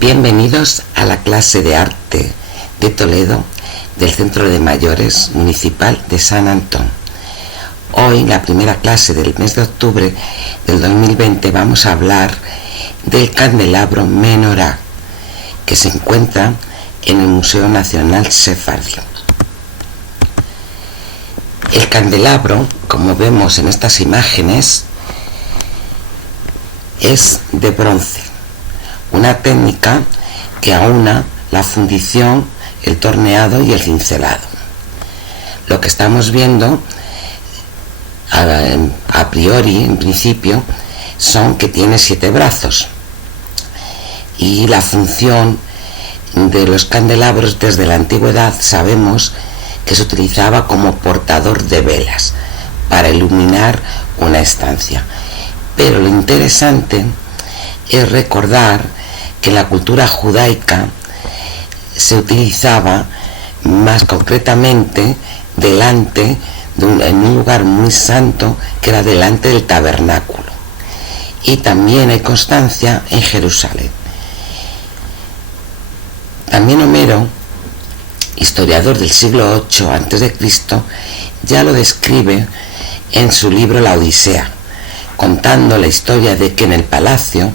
Bienvenidos a la clase de arte de Toledo del Centro de Mayores Municipal de San Antón. Hoy, la primera clase del mes de octubre del 2020, vamos a hablar del candelabro Menorá, que se encuentra en el Museo Nacional Sefardí. El candelabro, como vemos en estas imágenes, es de bronce, una técnica que aúna la fundición, el torneado y el cincelado. Lo que estamos viendo a priori, en principio, son que tiene 7 brazos, y la función de los candelabros desde la antigüedad sabemos que se utilizaba como portador de velas para iluminar una estancia. Pero lo interesante es recordar que en la cultura judaica se utilizaba más concretamente delante en un lugar muy santo, que era delante del tabernáculo, y también hay constancia en Jerusalén. También Homero, historiador del siglo VIII a.C., ya lo describe en su libro La Odisea, contando la historia de que en el palacio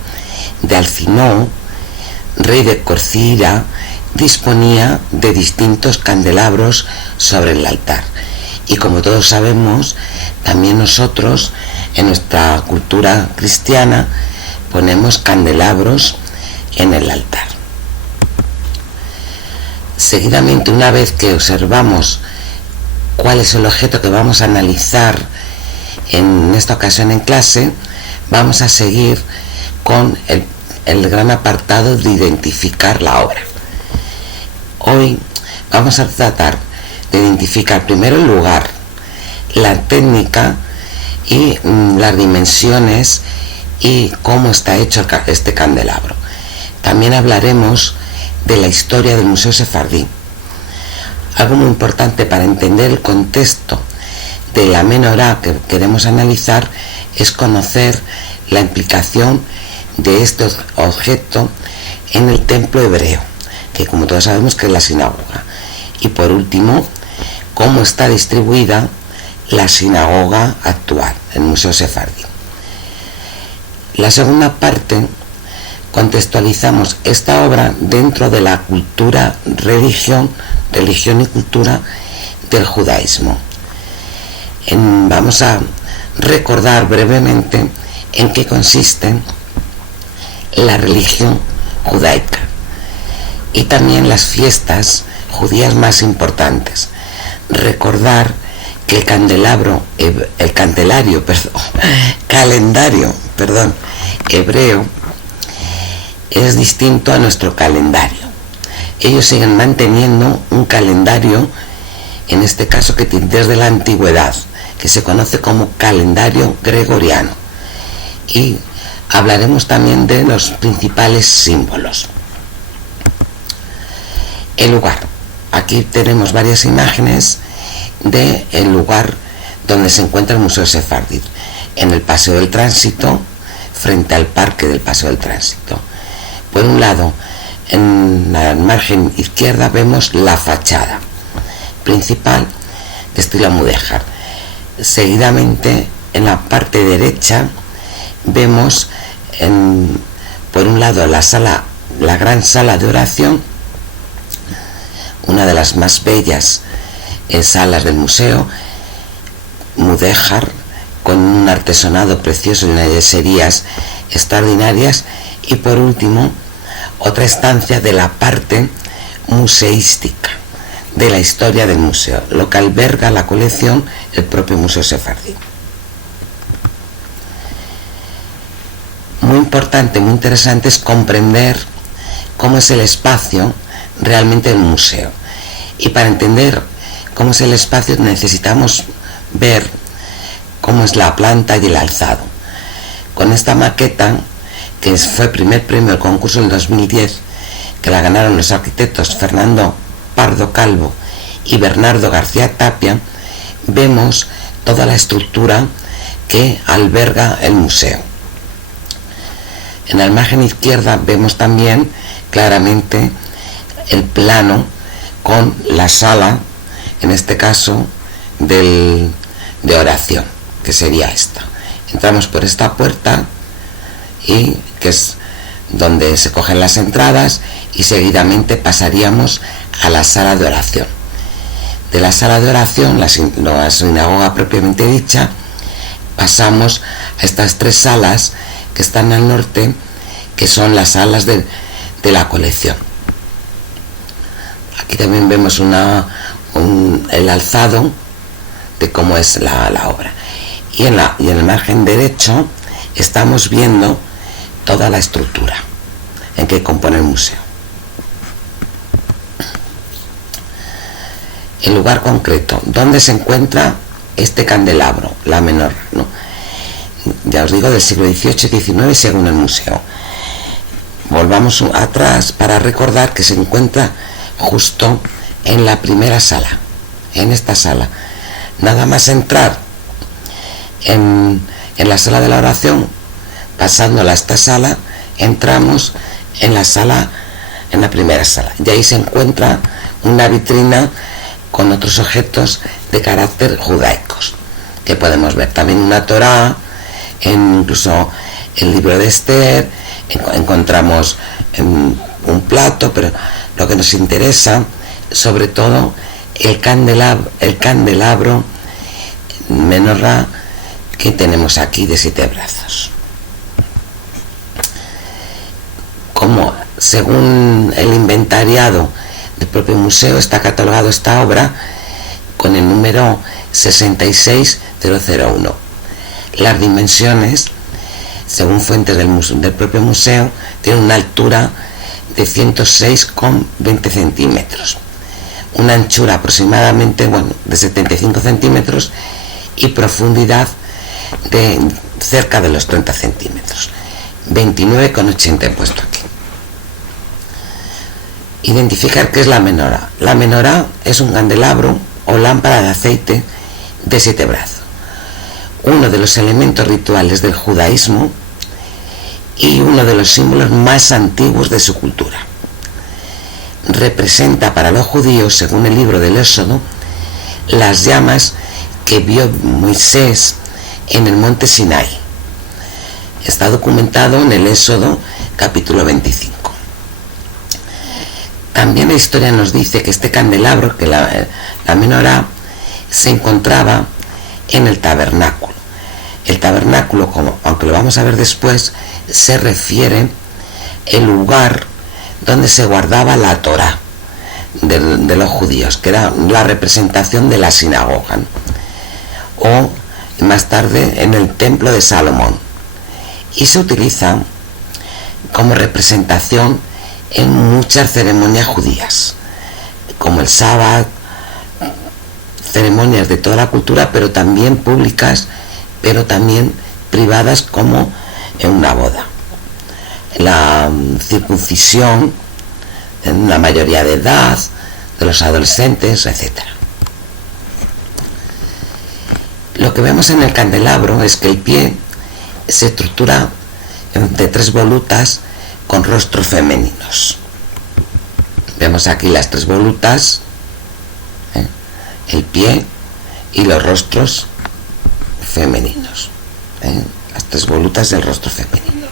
de Alcinoo, rey de Corcira, disponía de distintos candelabros sobre el altar. Y como todos sabemos, también nosotros en nuestra cultura cristiana ponemos candelabros en el altar. Seguidamente, una vez que observamos cuál es el objeto que vamos a analizar en esta ocasión en clase, vamos a seguir con el gran apartado de identificar la obra. Hoy vamos a tratar de identificar primero el lugar, la técnica y las dimensiones y cómo está hecho este candelabro. También hablaremos de la historia del Museo Sefardí. Algo muy importante para entender el contexto de la Menorá que queremos analizar es conocer la implicación de este objeto en el templo hebreo, que como todos sabemos que es la sinagoga. Y por último, cómo está distribuida la sinagoga actual, el Museo Sefardí. La segunda parte, contextualizamos esta obra dentro de la cultura, religión y cultura del judaísmo. Vamos a recordar brevemente en qué consiste la religión judaica y también las fiestas judías más importantes. Recordar que el calendario hebreo es distinto a nuestro calendario. Ellos siguen manteniendo un calendario, en este caso que tiene desde la antigüedad, que se conoce como calendario gregoriano, y hablaremos también de los principales símbolos. El lugar. Aquí tenemos varias imágenes del lugar donde se encuentra el Museo Sefardí, en el Paseo del Tránsito, frente al Parque del Paseo del Tránsito. Por un lado, en la margen izquierda vemos la fachada principal de estilo mudéjar. Seguidamente, en la parte derecha, vemos por un lado la gran sala de oración, una de las más bellas salas del museo, mudéjar, con un artesonado precioso y unas yeserías extraordinarias. Y por último, otra estancia de la parte museística de la historia del museo, lo que alberga la colección el propio Museo Sefardí. Muy importante, muy interesante es comprender cómo es el espacio realmente del museo. Y para entender cómo es el espacio necesitamos ver cómo es la planta y el alzado. Con esta maqueta, que fue primer premio del concurso del 2010, que la ganaron los arquitectos Fernando Pardo Calvo y Bernardo García Tapia, vemos toda la estructura que alberga el museo. En la margen izquierda vemos también claramente el plano con la sala, en este caso de oración, que sería esta. Entramos por esta puerta, y que es donde se cogen las entradas, y seguidamente pasaríamos a la sala de oración. De la sala de oración, la sinagoga propiamente dicha, pasamos a estas tres salas que están al norte, que son las salas de la colección. Aquí también vemos el alzado de cómo es la obra. Y en el margen derecho estamos viendo toda la estructura en que compone el museo. El lugar concreto, donde se encuentra este candelabro, la menorá, ¿no? Ya os digo, del siglo XVIII y XIX según el museo. Volvamos atrás para recordar que se encuentra justo en la primera sala, en esta sala. Nada más entrar en la sala de la oración, pasándola a esta sala, entramos en la primera sala, y ahí se encuentra una vitrina con otros objetos de carácter judaicos, que podemos ver también una Torá, incluso el libro de Esther, encontramos un plato, pero lo que nos interesa sobre todo el candelabro menorá que tenemos aquí de 7 brazos. Como según el inventariado del propio museo está catalogado esta obra con el número 66001. Las dimensiones, según fuentes del propio museo, tienen una altura de 106,20 centímetros, una anchura aproximadamente de 75 centímetros y profundidad de cerca de los 30 centímetros, 29,80 he puesto aquí. Identificar qué es la menorá. La menorá es un candelabro o lámpara de aceite de 7 brazos, uno de los elementos rituales del judaísmo y uno de los símbolos más antiguos de su cultura. Representa para los judíos, según el libro del Éxodo, las llamas que vio Moisés en el monte Sinai. Está documentado en el Éxodo capítulo 25. También la historia nos dice que este candelabro, que la menorá, se encontraba en el tabernáculo. El tabernáculo, aunque lo vamos a ver después, se refiere el lugar donde se guardaba la Torá de los judíos, que era la representación de la sinagoga, ¿no? O más tarde en el templo de Salomón, y se utiliza como representación en muchas ceremonias judías, como el sábado, ceremonias de toda la cultura, pero también públicas, pero también privadas, como en una boda, la circuncisión en una mayoría de edad de los adolescentes, etc. Lo que vemos en el candelabro es que el pie se estructura de 3 volutas con rostros femeninos. Vemos aquí las 3 volutas, el pie y los rostros femeninos, las 3 volutas del rostro femenino.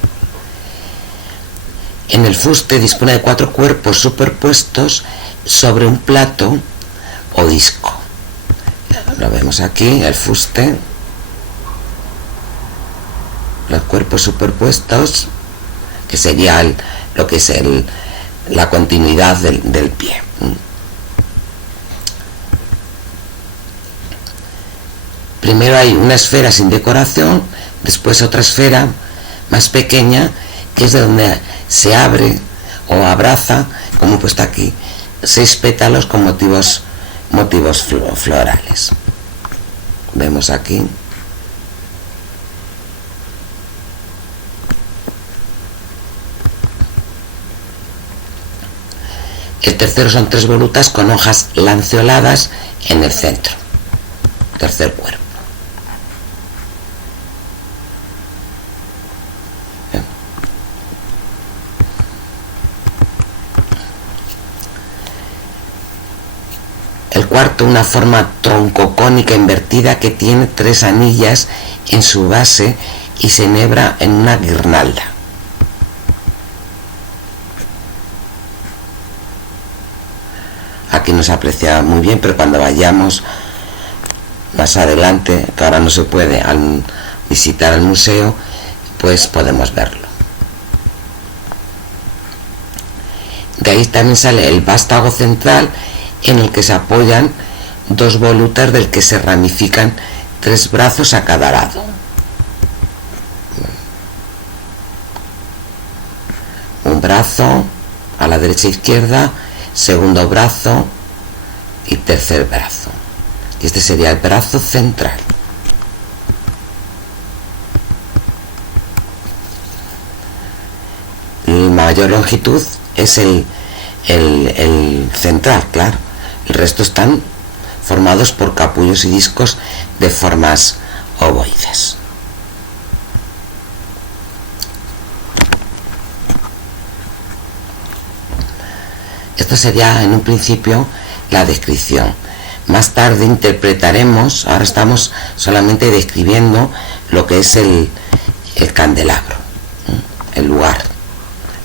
En el fuste dispone de 4 cuerpos superpuestos sobre un plato o disco. Lo vemos aquí, el fuste, los cuerpos superpuestos, que sería lo que es la continuidad del pie. Primero hay una esfera sin decoración, después otra esfera más pequeña, que es de donde se abre o abraza, como he puesto aquí, 6 pétalos con motivos florales. Vemos aquí. El tercero son 3 volutas con hojas lanceoladas en el centro. Tercer cuerpo. El cuarto, una forma troncocónica invertida que tiene 3 anillas en su base y se enhebra en una guirnalda. Aquí no se aprecia muy bien, pero cuando vayamos más adelante, que ahora no se puede, al visitar el museo, pues podemos verlo. De ahí también sale el vástago central, en el que se apoyan 2 volutas del que se ramifican 3 brazos a cada lado. Un brazo a la derecha e izquierda, segundo brazo y tercer brazo. Y este sería el brazo central. La mayor longitud es el central, claro. El resto están formados por capullos y discos de formas ovoides. Esto sería en un principio la descripción. Más tarde interpretaremos, ahora estamos solamente describiendo lo que es el candelabro, el lugar,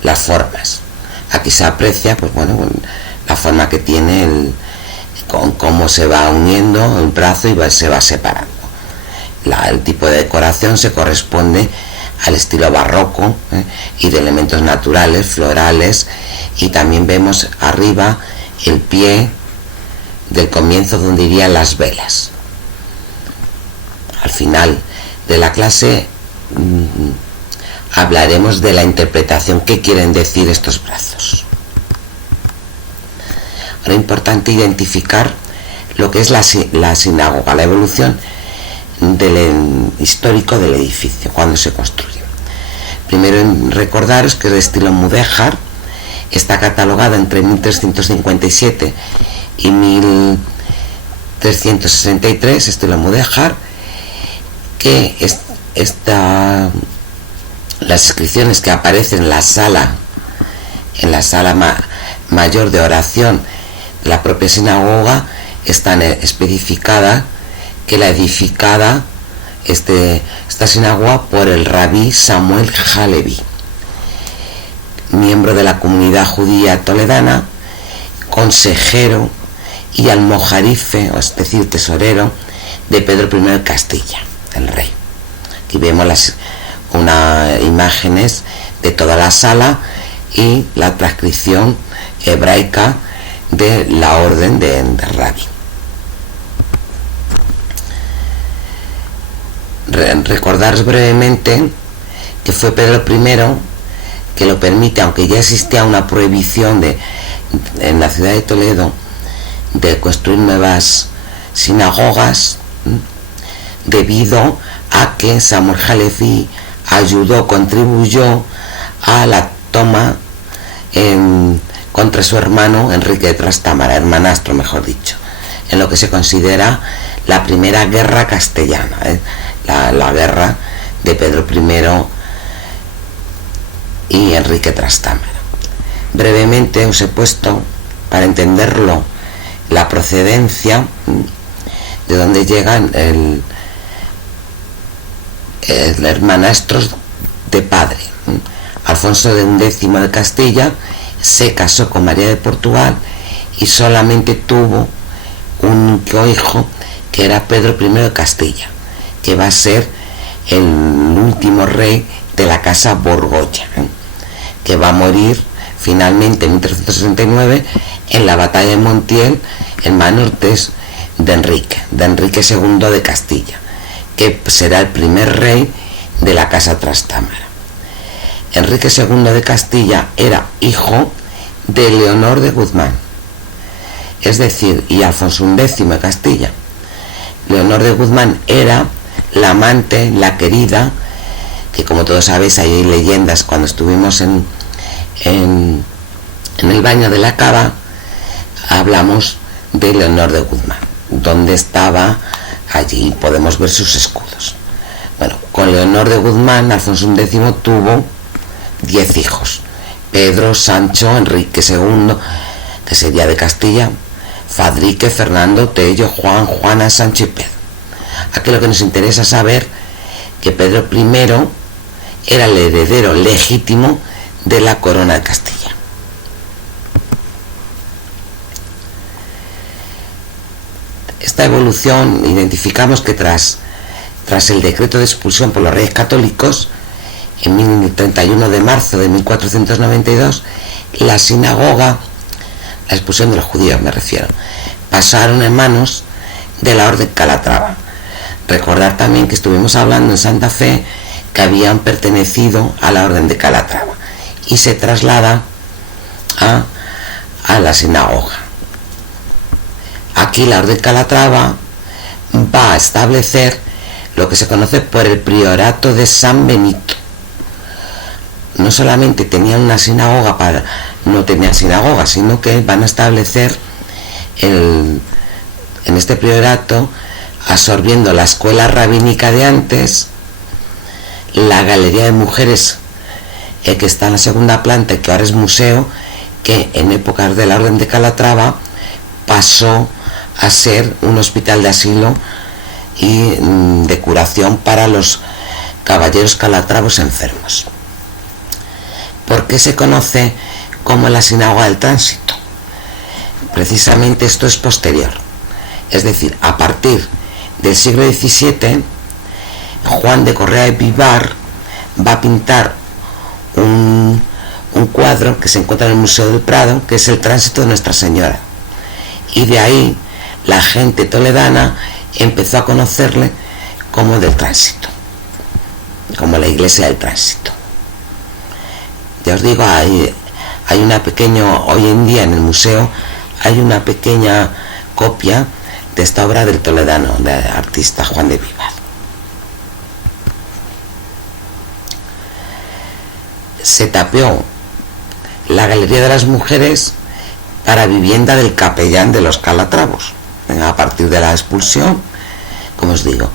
las formas. Aquí se aprecia, pues bueno, la forma que tiene, con cómo se va uniendo el brazo y se va separando. El tipo de decoración se corresponde al estilo barroco, y de elementos naturales, florales, y también vemos arriba el pie del comienzo donde irían las velas. Al final de la clase hablaremos de la interpretación, qué quieren decir estos brazos. Ahora es importante identificar lo que es la sinagoga, la evolución del histórico del edificio, cuando se construye. Primero recordaros que el estilo mudéjar está catalogado entre 1357 y 1363, estilo mudéjar, que las inscripciones que aparecen en la sala mayor de oración de la propia sinagoga están especificadas que la edificada esta sinagoga por el rabí Samuel Halevi, miembro de la comunidad judía toledana, consejero y almojarife, es decir, tesorero de Pedro I de Castilla, el rey. Aquí vemos unas imágenes de toda la sala y la transcripción hebraica de la orden de rabí. Recordaros brevemente que fue Pedro I que lo permite, aunque ya existía una prohibición en la ciudad de Toledo de construir nuevas sinagogas, debido a que Samuel Halevi contribuyó a la toma contra su hermano Enrique de Trastámara, hermanastro mejor dicho, en lo que se considera la primera guerra castellana, la guerra de Pedro I y Enrique Trastámara. Brevemente os he puesto, para entenderlo, la procedencia de donde llegan el hermanastro de padre. Alfonso X de Castilla se casó con María de Portugal y solamente tuvo un único hijo, que era Pedro I de Castilla, que va a ser el último rey de la casa Borgoña, que va a morir finalmente en 1369 en la batalla de Montiel en manos de Enrique II de Castilla, que será el primer rey de la casa Trastámara. Enrique II de Castilla era hijo de Leonor de Guzmán, es decir, y Alfonso X de Castilla. Leonor de Guzmán era la amante, la querida, que como todos sabéis hay leyendas. Cuando estuvimos en el baño de la cava hablamos de Leonor de Guzmán, donde estaba, allí podemos ver sus escudos. Bueno, con Leonor de Guzmán Alfonso X tuvo 10 hijos: Pedro, Sancho, Enrique II, que sería de Castilla, Fadrique, Fernando, Tello, Juan, Juana, Sancho y Pedro. Aquí lo que nos interesa saber que Pedro I era el heredero legítimo de la corona de Castilla. Esta evolución identificamos que tras el decreto de expulsión por los reyes católicos, en el 31 de marzo de 1492, la sinagoga, la expulsión de los judíos me refiero, pasaron en manos de la Orden Calatrava. Recordar también que estuvimos hablando en Santa Fe que habían pertenecido a la Orden de Calatrava y se traslada a la sinagoga. Aquí la Orden Calatrava va a establecer lo que se conoce por el Priorato de San Benito. No solamente tenían una sinagoga no tenían sinagoga, sino que van a establecer en este priorato, absorbiendo la escuela rabínica de antes, la galería de mujeres que está en la segunda planta y que ahora es museo, que en épocas de la Orden de Calatrava pasó a ser un hospital de asilo y de curación para los caballeros calatravos enfermos. ¿Por qué se conoce como la sinagoga del tránsito? Precisamente esto es posterior, es decir, a partir del siglo XVII, Juan de Correa de Vivar va a pintar un cuadro que se encuentra en el Museo del Prado, que es el Tránsito de Nuestra Señora, y de ahí la gente toledana empezó a conocerle como del tránsito, como la iglesia del tránsito. Ya os digo, hay una pequeña, hoy en día en el museo hay una pequeña copia de esta obra del toledano, del artista Juan de Vivar. Se tapió la galería de las mujeres para vivienda del capellán de los Calatravos. A partir de la expulsión, como os digo,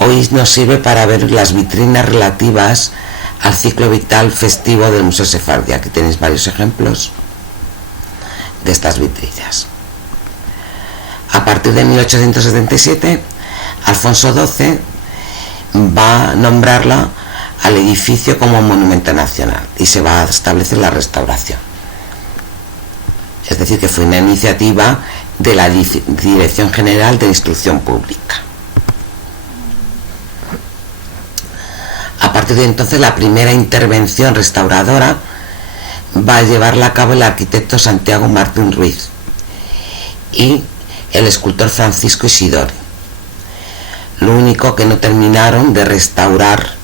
hoy nos sirve para ver las vitrinas relativas al ciclo vital festivo del Museo Sefardí. Aquí tenéis varios ejemplos de estas vitrinas. A partir de 1877, Alfonso XII va a nombrarla al edificio como monumento nacional y se va a establecer la restauración. Es decir, que fue una iniciativa de la Dirección General de Instrucción Pública. A partir de entonces, la primera intervención restauradora va a llevarla a cabo el arquitecto Santiago Martín Ruiz y el escultor Francisco Isidori. Lo único que no terminaron de restaurar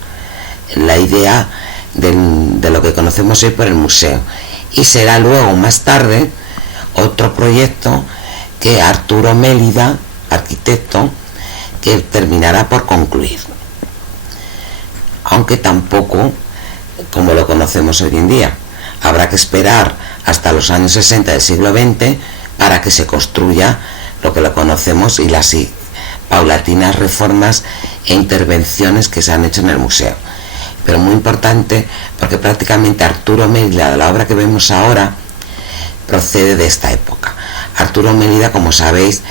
la idea de lo que conocemos hoy por el museo, y será luego más tarde otro proyecto que Arturo Mélida, arquitecto, que terminará por concluir, aunque tampoco como lo conocemos hoy en día. Habrá que esperar hasta los años 60 del siglo XX para que se construya lo que lo conocemos y las paulatinas reformas e intervenciones que se han hecho en el museo. Pero muy importante, porque prácticamente Arturo Mélida, la obra que vemos ahora, procede de esta época. Arturo Mélida, como sabéis,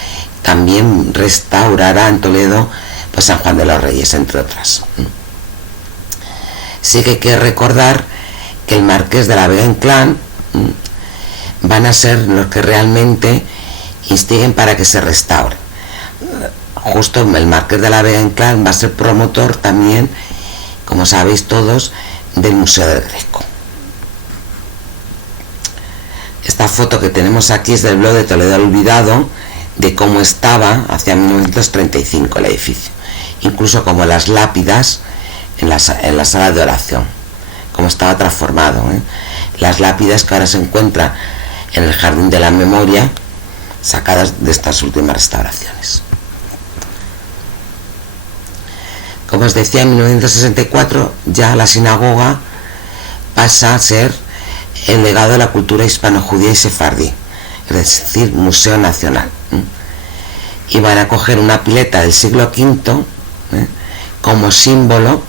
también restaurará en Toledo pues San Juan de los Reyes, entre otras. Sí que hay que recordar que el Marqués de la Vega Inclán van a ser los que realmente instiguen para que se restaure. Justo el Marqués de la Vega Inclán va a ser promotor también, como sabéis todos, del Museo del Greco. Esta foto que tenemos aquí es del blog de Toledo Olvidado, de cómo estaba hacia 1935 el edificio, incluso como las lápidas en la sala de oración, como estaba transformado, las lápidas que ahora se encuentran en el Jardín de la Memoria, sacadas de estas últimas restauraciones. Como os decía, en 1964 ya la sinagoga pasa a ser el legado de la cultura hispano-judía y sefardí, es decir, Museo Nacional. Y van a coger una pileta del siglo V como símbolo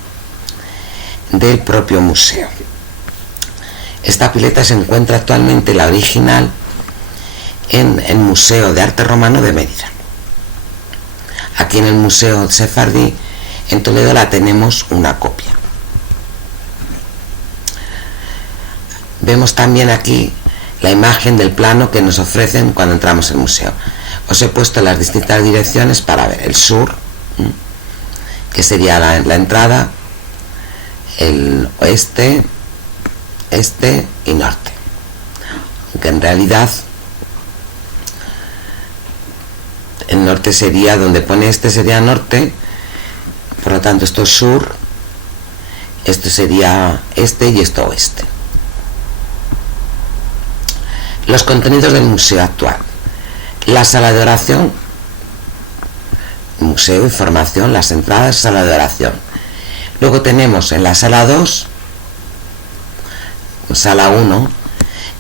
del propio museo. Esta pileta se encuentra actualmente, la original, en el Museo de Arte Romano de Mérida. Aquí en el Museo Sefardí en Toledo la tenemos una copia. Vemos también aquí la imagen del plano que nos ofrecen cuando entramos al museo. Os he puesto las distintas direcciones para ver el sur, que sería la entrada, el oeste, este y norte, aunque en realidad el norte sería, donde pone este sería norte, por lo tanto esto es sur, esto sería este y esto oeste. Los contenidos del museo actual: la sala de oración, museo, información, las entradas, sala de oración. Luego tenemos en la sala 2, sala 1,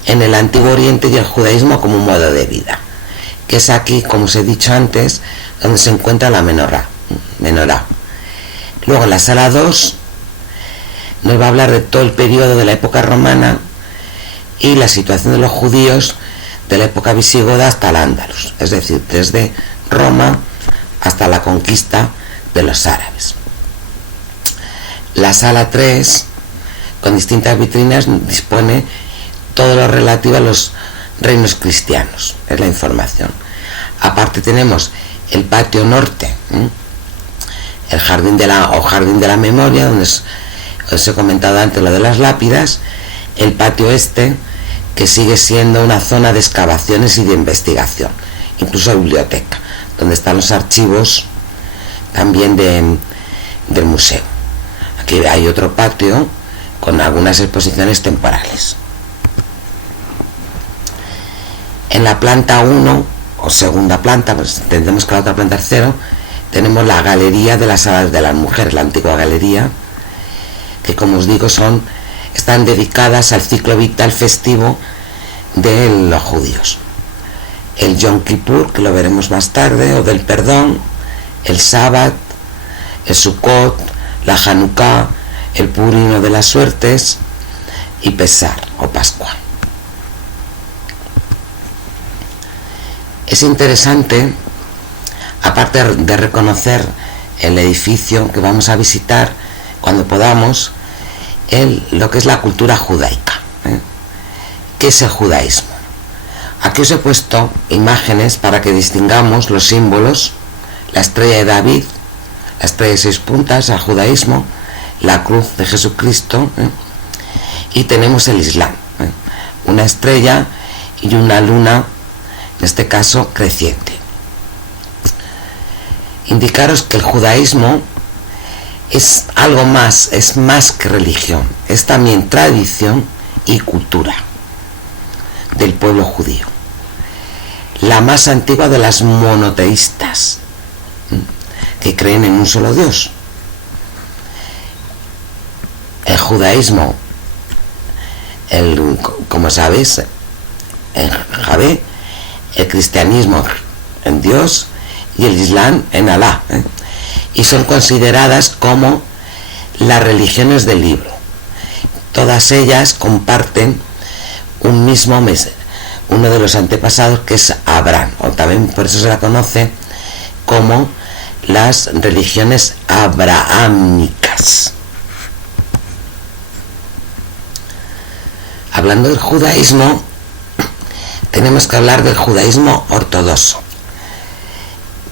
en el Antiguo Oriente y el judaísmo como un modo de vida, que es aquí, como os he dicho antes, donde se encuentra la menorá. Luego en la sala 2 nos va a hablar de todo el periodo de la época romana y la situación de los judíos de la época visigoda hasta el Andalus, es decir, desde Roma hasta la conquista de los árabes. La sala 3, con distintas vitrinas, dispone todo lo relativo a los reinos cristianos, es la información. Aparte tenemos el patio norte, el jardín de la memoria, donde os he comentado antes lo de las lápidas. El patio este, que sigue siendo una zona de excavaciones y de investigación, incluso biblioteca, donde están los archivos también del museo. Aquí hay otro patio con algunas exposiciones temporales. En la planta 1 o segunda planta, pues entendemos que la otra planta es 0, tenemos la galería de las salas de las mujeres, la antigua galería, que como os digo están dedicadas al ciclo vital festivo de los judíos. El Yom Kippur, que lo veremos más tarde, o del perdón, el Sabbat, el Sukkot, la Hanukkah, el Purim o de las suertes, y Pesar o Pascua. Es interesante, aparte de reconocer el edificio que vamos a visitar cuando podamos, lo que es la cultura judaica. ¿Qué es el judaísmo? Aquí os he puesto imágenes para que distingamos los símbolos: la estrella de David, la estrella de 6 puntas, el judaísmo, la cruz de Jesucristo, y tenemos el Islam, una estrella y una luna, en este caso creciente. Indicaros que el judaísmo es algo más, es más que religión, es también tradición y cultura del pueblo judío, la más antigua de las monoteístas, que creen en un solo Dios. El judaísmo, como sabéis, en Javé, el cristianismo en Dios y el Islam en Alá, y son consideradas como las religiones del libro. Todas ellas comparten un mismo uno de los antepasados, que es Abraham, o también por eso se la conoce como las religiones abrahámicas. Hablando del judaísmo, tenemos que hablar del judaísmo ortodoxo,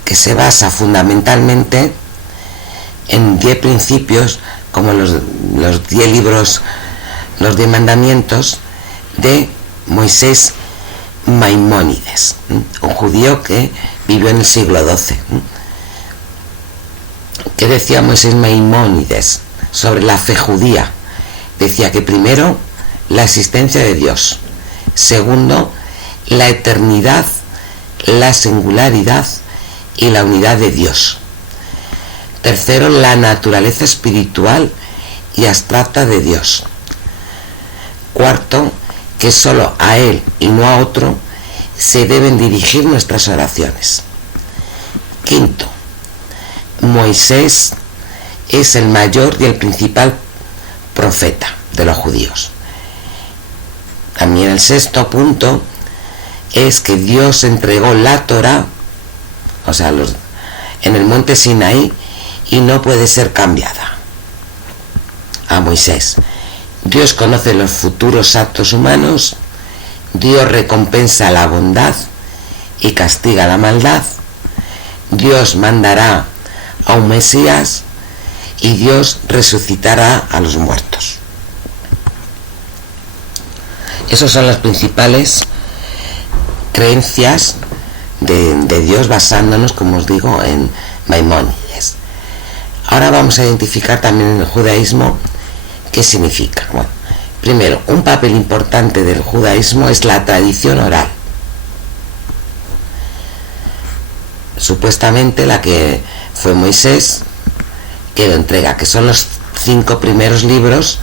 que se basa fundamentalmente en 10 principios, como los 10 libros, los 10 mandamientos de Moisés Maimónides, un judío que vivió en el siglo XII. ¿Qué decía Moisés Maimónides sobre la fe judía? Decía que primero, la existencia de Dios; segundo, la eternidad, la singularidad y la unidad de Dios; tercero, la naturaleza espiritual y abstracta de Dios; cuarto, que solo a Él y no a otro se deben dirigir nuestras oraciones; quinto, Moisés es el mayor y el principal profeta de los judíos. También el sexto punto, es que Dios entregó la Torá, o sea, en el monte Sinaí, y no puede ser cambiada a Moisés. Dios conoce los futuros actos humanos, Dios recompensa la bondad y castiga la maldad, Dios mandará a un Mesías y Dios resucitará a los muertos. Esas son las principales creencias de Dios, basándonos, como os digo, en Maimónides. Ahora vamos a identificar también en el judaísmo qué significa. Bueno, primero, un papel importante del judaísmo es la tradición oral. Supuestamente la que fue Moisés, que lo entrega, que son los 5 primeros libros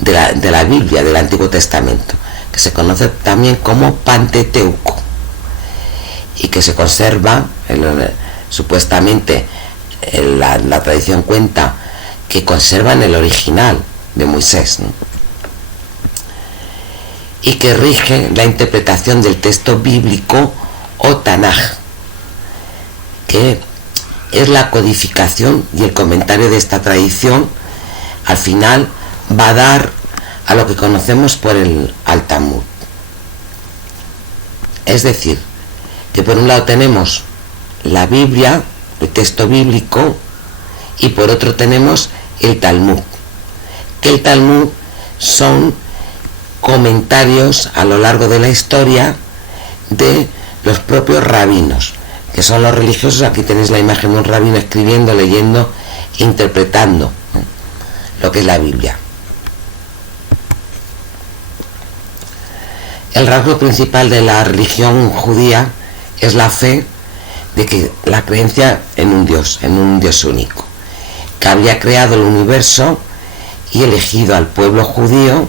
de la Biblia, del Antiguo Testamento, que se conoce también como Pentateuco, y que se conserva, supuestamente la tradición cuenta que conservan el original de Moisés, ¿no? Y que rige la interpretación del texto bíblico o Tanaj, que es la codificación y el comentario de esta tradición. Al final va a dar a lo que conocemos por al Talmud. Es decir, que por un lado tenemos la Biblia, el texto bíblico, y por otro tenemos el Talmud, que el Talmud son comentarios a lo largo de la historia de los propios rabinos, que son los religiosos. Aquí tenéis la imagen de un rabino escribiendo, leyendo, interpretando lo que es la Biblia. El rasgo principal de la religión judía es la fe, de que la creencia en un Dios único, que había creado el universo y elegido al pueblo judío,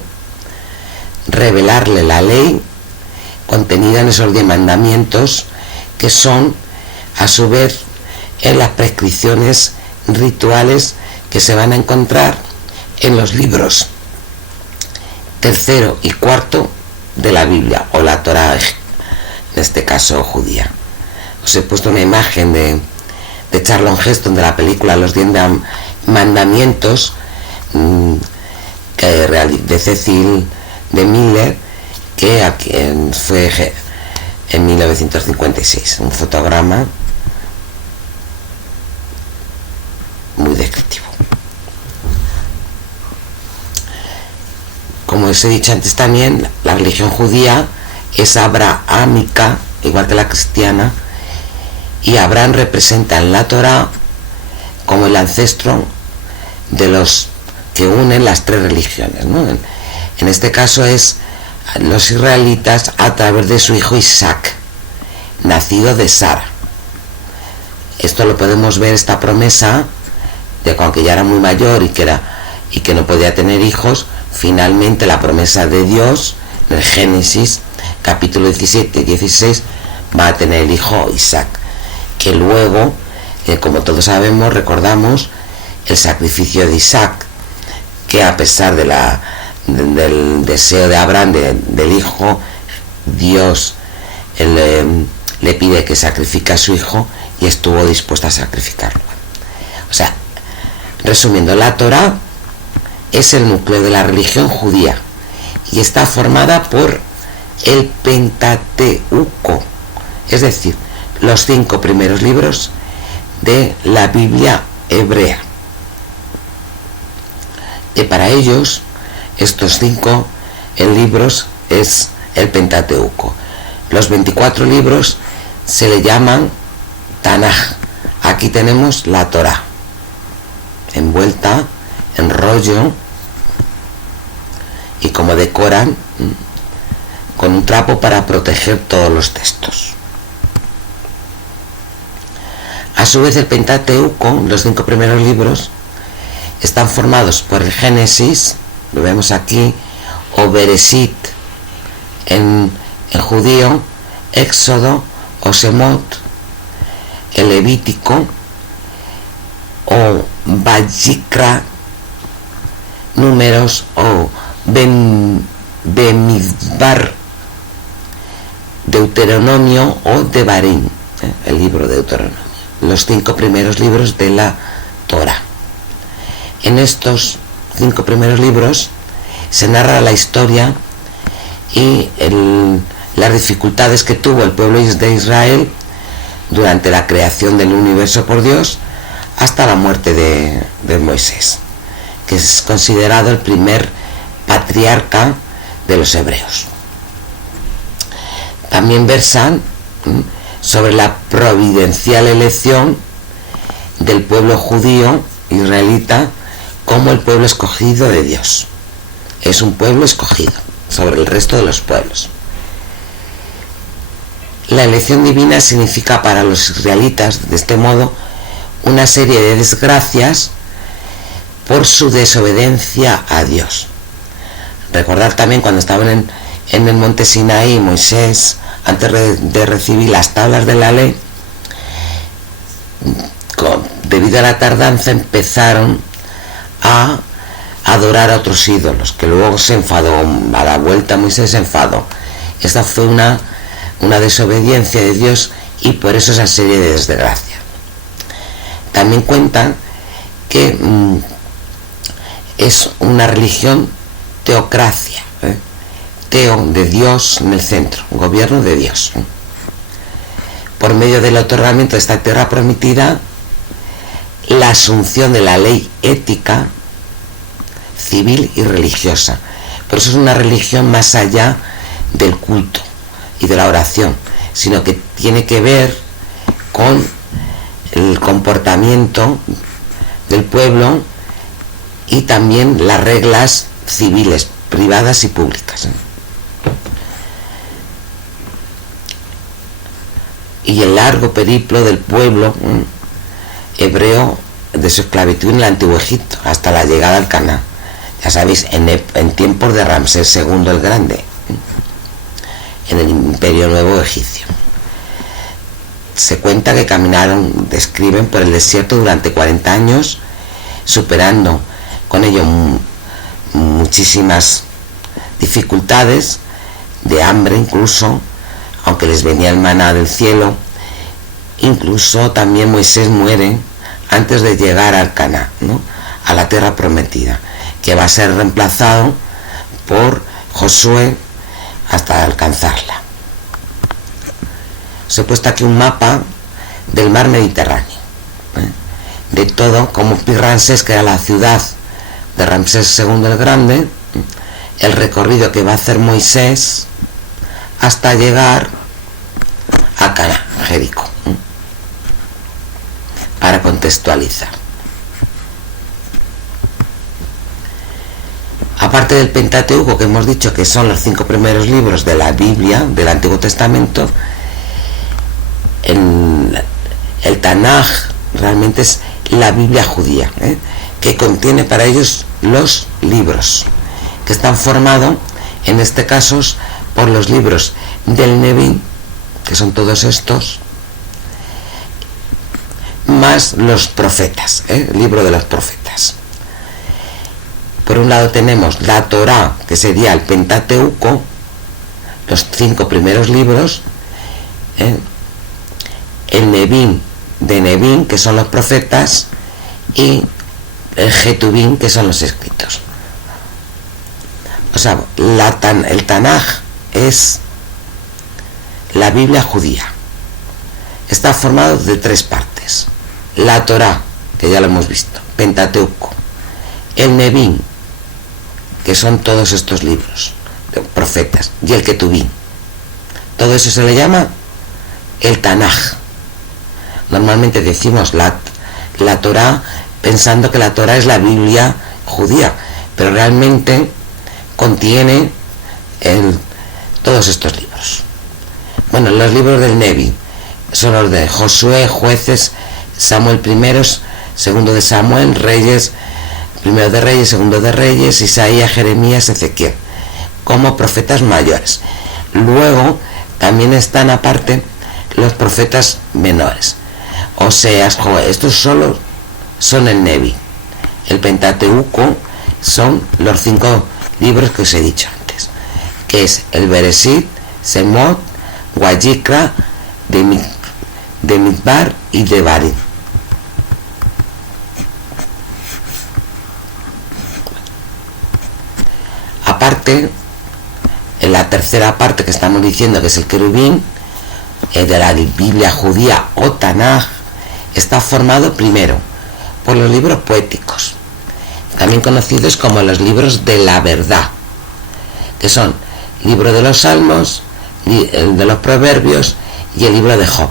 revelarle la ley contenida en esos 10 mandamientos, que son a su vez en las prescripciones rituales que se van a encontrar en los libros 3 y 4 de la Biblia, o la Torá, en este caso judía. Os he puesto una imagen de Charlton Heston, de la película Los 10 Mandamientos, de Cecil de Miller, que fue en 1956, un fotograma muy descriptivo. Como os he dicho antes también, la religión judía es abrahámica, igual que la cristiana, y Abraham representa en la Torá como el ancestro de los que unen las 3 religiones, ¿no? En este caso es los israelitas a través de su hijo Isaac, nacido de Sara. Esto lo podemos ver, esta promesa de que aunque ya era muy mayor y que no podía tener hijos, finalmente la promesa de Dios en el Génesis capítulo 17 y 16 va a tener el hijo Isaac, que luego, como todos sabemos, recordamos el sacrificio de Isaac, que a pesar del deseo de Abraham del hijo, Dios le pide que sacrifique a su hijo y estuvo dispuesto a sacrificarlo. O sea, resumiendo, la Torá es el núcleo de la religión judía y está formada por el Pentateuco, es decir, los 5 primeros libros de la Biblia hebrea. Y para ellos, estos 5 libros es el Pentateuco. Los 24 libros se le llaman Tanaj. Aquí tenemos la Torá, envuelta en rollo, y como decoran con un trapo para proteger todos los textos. A su vez, el Pentateuco, los 5 primeros libros, están formados por el Génesis, lo vemos aquí, o Bereshit en judío, Éxodo o Shemot, el Levítico, o Vayikra, Números, o Bemidbar, Deuteronomio o Devarim, el libro de Deuteronomio, los 5 primeros libros de la Torá. En estos 5 primeros libros se narra la historia y las dificultades que tuvo el pueblo de Israel durante la creación del universo por Dios hasta la muerte de Moisés, que es considerado el primer patriarca de los hebreos. También versan sobre la providencial elección del pueblo judío israelita como el pueblo escogido de Dios. Es un pueblo escogido sobre el resto de los pueblos. La elección divina significa para los israelitas, de este modo, una serie de desgracias por su desobediencia a Dios. Recordar también cuando estaban en el monte Sinaí, Moisés, antes de recibir las tablas de la ley, debido a la tardanza empezaron a adorar a otros ídolos, que luego se enfadó, a la vuelta Moisés se enfadó. Esta fue una desobediencia de Dios y por eso esa serie de desgracias. También cuentan que es una religión teocracia, teo de Dios en el centro, gobierno de Dios. Por medio del otorgamiento de esta tierra prometida, la asunción de la ley ética, civil y religiosa. Por eso es una religión más allá del culto y de la oración, sino que tiene que ver con el comportamiento del pueblo y también las reglas civiles, privadas y públicas. Y el largo periplo del pueblo hebreo de su esclavitud en el Antiguo Egipto hasta la llegada al Canaán. Ya sabéis, en tiempos de Ramsés II el Grande, en el Imperio Nuevo Egipcio. Se cuenta que caminaron, describen, por el desierto durante 40 años, superando con ello muchísimas dificultades, de hambre incluso, aunque les venía el maná del cielo. Incluso también Moisés muere antes de llegar al Canaán, ¿no?, a la tierra prometida, que va a ser reemplazado por Josué hasta alcanzarla. Os he puesto aquí un mapa del mar Mediterráneo, de todo, como Pi-Ramsés, que era la ciudad de Ramsés II el Grande, el recorrido que va a hacer Moisés hasta llegar a Canaán, Jericó, para contextualizar. Aparte del Pentateuco, que hemos dicho que son los 5 primeros libros de la Biblia, del Antiguo Testamento, el Tanaj realmente es la Biblia judía, que contiene para ellos los libros, que están formados, en este caso, por los libros del Neví, que son todos estos, más los profetas, el libro de los profetas. Por un lado tenemos la Torá, que sería el Pentateuco, los 5 primeros libros, el Nevim de Nevim, que son los profetas, y el Ketuvim, que son los escritos. O sea, el Tanaj es la Biblia judía. Está formado de 3 partes: la Torá, que ya lo hemos visto, Pentateuco, el Nevim, que son todos estos libros de profetas, y el Ketuvim. Todo eso se le llama el Tanaj. Normalmente decimos la Torá pensando que la Torá es la Biblia judía, pero realmente contiene todos estos libros. Bueno, los libros del Neví son los de Josué, Jueces, Samuel I, segundo de Samuel, Reyes, primero de Reyes, segundo de Reyes, Isaías, Jeremías, Ezequiel, como profetas mayores. Luego también están aparte los profetas menores, Oseas, Joel. Estos solo son el Neví. El Pentateuco son los 5 libros que os he dicho antes, que es el Bereshit, Semot, Wayikra, de Midbar y de Bari. Aparte, en la tercera parte que estamos diciendo, que es el querubín, de la Biblia judía o Tanaj, está formado primero por los libros poéticos, también conocidos como los libros de la verdad, que son el libro de los Salmos, el de los Proverbios y el libro de Job.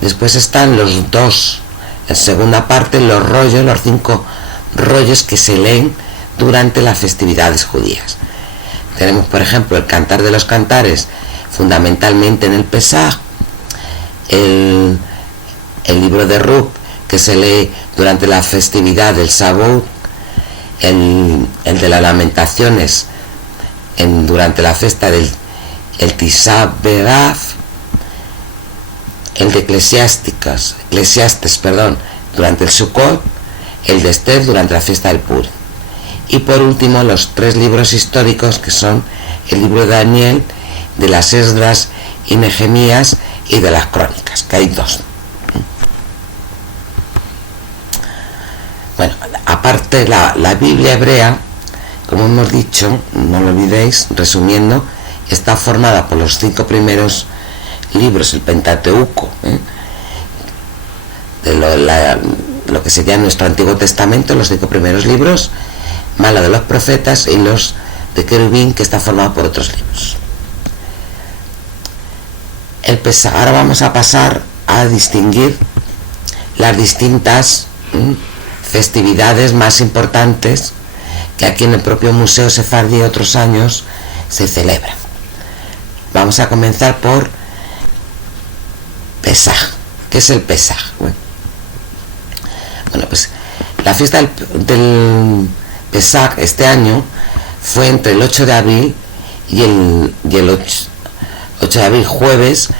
Después están los dos, en segunda parte, los 5 rollos que se leen durante las festividades judías. Tenemos, por ejemplo, el Cantar de los Cantares, fundamentalmente en el Pesaj, el libro de Ruth, que se lee durante la festividad del Shavuot, el de las Lamentaciones durante la fiesta del Tisha B'Av, el de Eclesiastes, durante el Sukkot, el de Esther durante la fiesta del Purim. Y por último, los 3 libros históricos, que son el libro de Daniel, de las Esdras y Nehemías y de las Crónicas, que hay 2. Bueno, aparte la Biblia hebrea, como hemos dicho, no lo olvidéis, resumiendo, está formada por los 5 primeros libros, el Pentateuco, de lo que sería nuestro Antiguo Testamento, los 5 primeros libros, más lo de los profetas y los de querubín, que está formado por otros libros. Ahora vamos a pasar a distinguir las distintas festividades más importantes que aquí en el propio Museo Sefardí otros años se celebran. Vamos a comenzar por Pesaj. ¿Qué es el Pesaj? Bueno, pues la fiesta del Pesaj este año fue entre el 8 de abril y el 8 de abril, jueves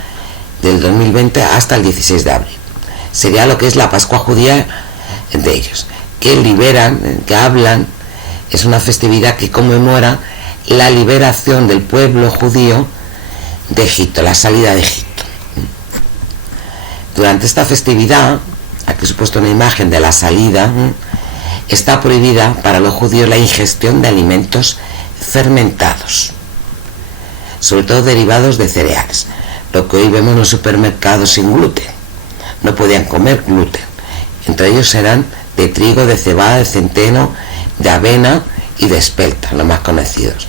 del 2020, hasta el 16 de abril. Sería lo que es la Pascua judía de ellos, que liberan, que hablan. Es una festividad que conmemora la liberación del pueblo judío de Egipto, la salida de Egipto. Durante esta festividad, aquí he puesto una imagen de la salida, está prohibida para los judíos la ingestión de alimentos fermentados, sobre todo derivados de cereales, lo que hoy vemos en los supermercados sin gluten. No podían comer gluten. Entre ellos eran de trigo, de cebada, de centeno, de avena y de espelta, los más conocidos.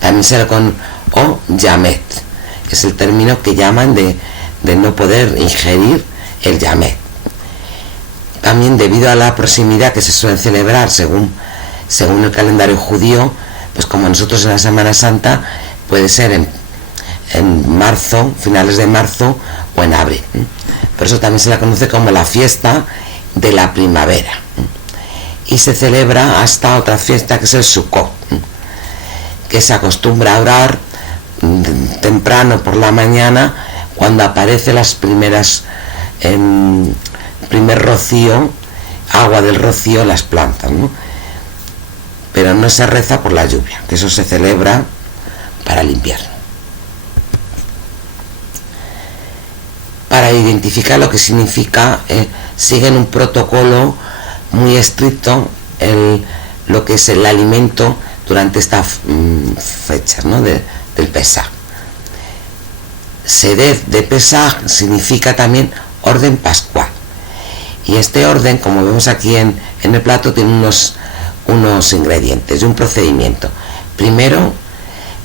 También se le con o yamet, que es el término que llaman de no poder ingerir el yamet. También, debido a la proximidad que se suele celebrar según el calendario judío, pues como nosotros en la Semana Santa, puede ser en marzo, finales de marzo o en abril. Por eso también se la conoce como la fiesta de la primavera. Y se celebra hasta otra fiesta, que es el Sukkot, que se acostumbra a orar temprano por la mañana, cuando aparece las primeras primer rocío, agua del rocío en las plantas, ¿no? Pero no se reza por la lluvia, que eso se celebra para el invierno. Para identificar lo que significa, siguen un protocolo muy estricto lo que es el alimento durante estas fechas, ¿no? del Pesaj. Seder de Pesaj significa también orden pascual. Y este orden, como vemos aquí en el plato, tiene unos ingredientes y un procedimiento. Primero,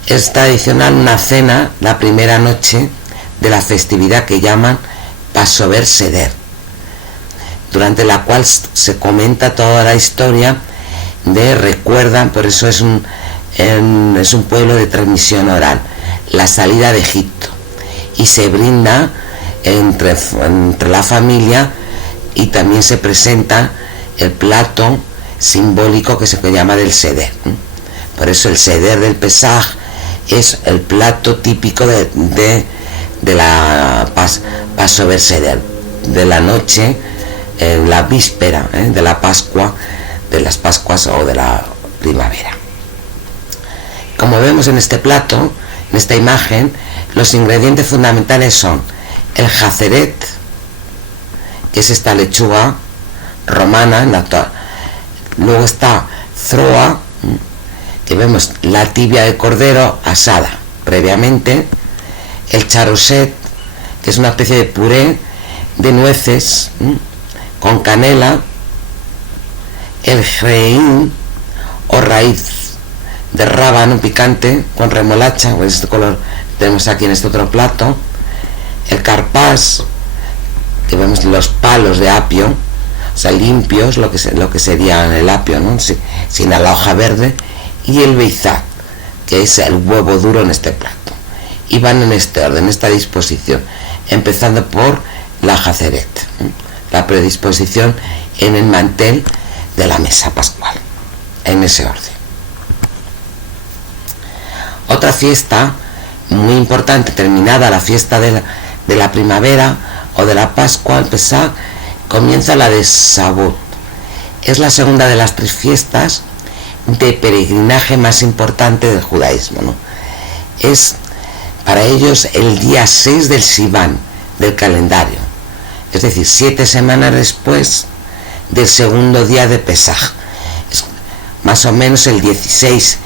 es tradicional una cena la primera noche de la festividad que llaman Passover Seder, durante la cual se comenta toda la historia recuerdan, por eso es un pueblo de transmisión oral, la salida de Egipto, y se brinda entre la familia, y también se presenta el plato simbólico que se llama del Seder. Por eso el Seder del Pesaj es el plato típico de la Passover Seder, de la noche, la víspera de la Pascua, de las Pascuas o de la primavera. Como vemos en este plato, en esta imagen, Los ingredientes fundamentales son el jaceret, que es esta lechuga romana en la actual. Luego está zroa, que vemos la tibia de cordero asada previamente, el charoset, que es una especie de puré de nueces con canela, el jreín o raíz de rábano picante con remolacha, pues este color tenemos aquí en este otro plato, el carpás, que vemos los palos de apio, o sea, limpios, lo que sería el apio, ¿no? Sin la hoja verde, y el beizá, que es el huevo duro en este plato. Y van en este orden, en esta disposición, empezando por la jaceret, la predisposición en el mantel de la mesa pascual, en ese orden. Otra fiesta muy importante, terminada la fiesta de la primavera o de la Pascua, al Pesaj, comienza la de Shavuot. Es la segunda de las 3 fiestas de peregrinaje más importante del judaísmo, ¿no? Es para ellos el día 6 del Sivan, del calendario, es decir, 7 semanas después del segundo día de Pesaj, es más o menos el 16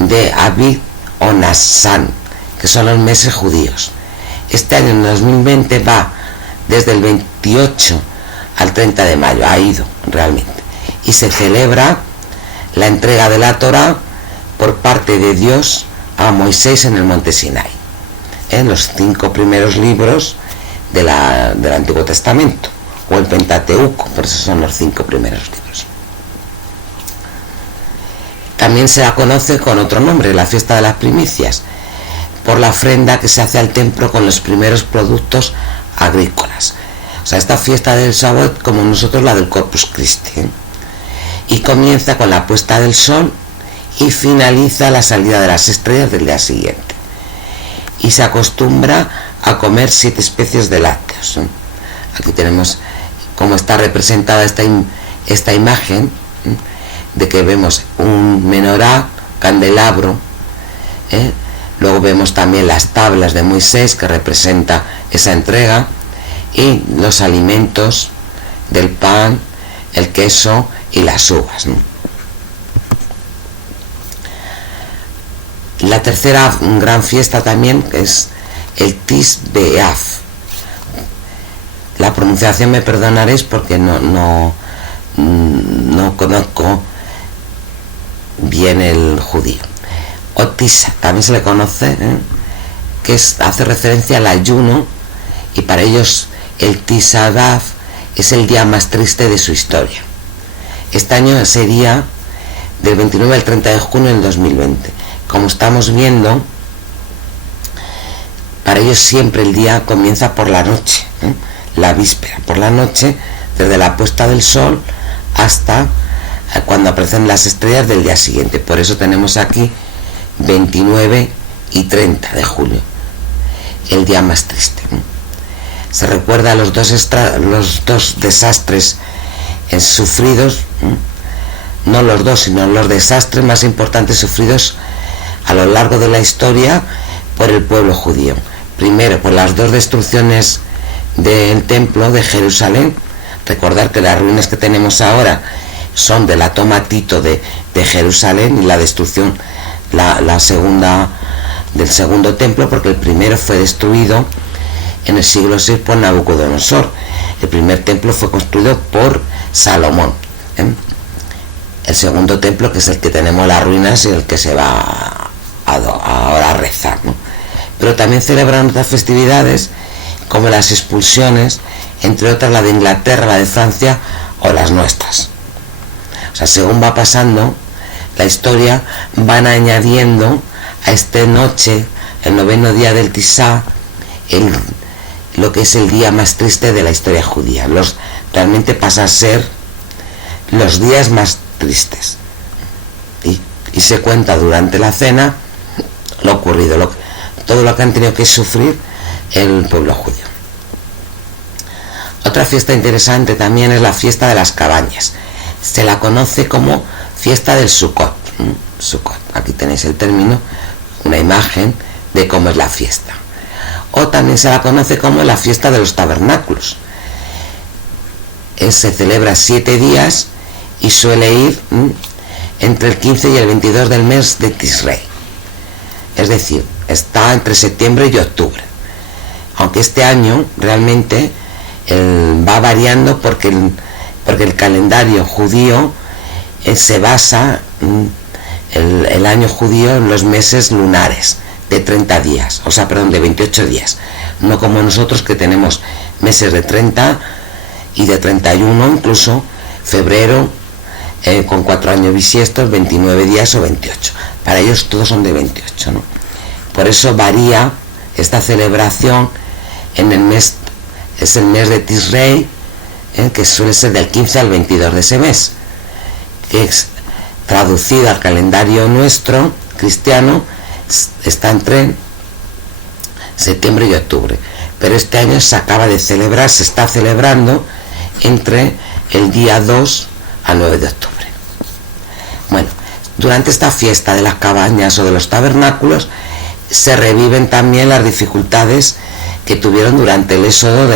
de Aviv o Nisan, que son los meses judíos. Este año, en 2020, va desde el 28 al 30 de mayo, ha ido realmente, y se celebra la entrega de la Torá por parte de Dios a Moisés en el monte Sinai, en los 5 primeros libros del Antiguo Testamento, o el Pentateuco, por eso son los 5 primeros libros. También se la conoce con otro nombre, la fiesta de las primicias, por la ofrenda que se hace al templo con los primeros productos agrícolas. O sea, esta fiesta del Shavuot como nosotros la del Corpus Christi, y comienza con la puesta del sol y finaliza la salida de las estrellas del día siguiente. Y se acostumbra a comer 7 especies de lácteos. Aquí tenemos cómo está representada esta imagen, de que vemos un menorá, candelabro, luego vemos también las tablas de Moisés, que representa esa entrega, y los alimentos del pan, el queso y las uvas, ¿no? La tercera gran fiesta también es el Tis B'Av. La pronunciación me perdonaréis porque no conozco bien el judío. O Tisa, también se le conoce, que hace referencia al ayuno, y para ellos el Tisha B'Av es el día más triste de su historia. Este año sería del 29 al 30 de junio del 2020. Como estamos viendo, para ellos siempre el día comienza por la noche, la víspera, por la noche, desde la puesta del sol hasta cuando aparecen las estrellas del día siguiente. Por eso tenemos aquí 29 y 30 de julio, el día más triste. Se recuerda a los dos desastres sufridos, no los dos, sino los desastres más importantes sufridos a lo largo de la historia por el pueblo judío. Primero, por las 2 destrucciones del templo de Jerusalén. Recordar que las ruinas que tenemos ahora son de la toma Tito de Jerusalén, y la destrucción, la segunda, del segundo templo, porque el primero fue destruido en el siglo VI por Nabucodonosor. El primer templo fue construido por Salomón. El segundo templo, que es el que tenemos las ruinas y el que se va ahora a rezar, ¿no? Pero también celebran otras festividades como las expulsiones, entre otras la de Inglaterra, la de Francia o las nuestras. O sea, según va pasando la historia, van añadiendo a esta noche, el 9º día del Tisá, lo que es el día más triste de la historia judía. Realmente pasa a ser los días más tristes, y se cuenta durante la cena lo ocurrido, todo lo que han tenido que sufrir el pueblo judío. Otra fiesta interesante también es la fiesta de las cabañas. Se la conoce como fiesta del Sukkot. Sukkot. Aquí tenéis el término, una imagen de cómo es la fiesta. o también se la conoce como la fiesta de los tabernáculos. Se celebra 7 días y suele ir entre el 15 y el 22 del mes de Tishrei, es decir, está entre septiembre y octubre, aunque este año realmente va variando porque el calendario judío se basa el año judío en los meses lunares de 30 días, o sea, perdón, de 28 días, no como nosotros que tenemos meses de 30 y de 31, incluso febrero con 4 años bisiestos, 29 días o 28. Para ellos todos son de 28, ¿no? Por eso varía esta celebración en el mes, es el mes de Tishrei, que suele ser del 15 al 22 de ese mes, que es traducido al calendario nuestro cristiano, está entre septiembre y octubre, pero este año se acaba de celebrar, se está celebrando entre el día 2 al 9 de octubre. Bueno, durante esta fiesta de las cabañas o de los tabernáculos se reviven también las dificultades que tuvieron durante el éxodo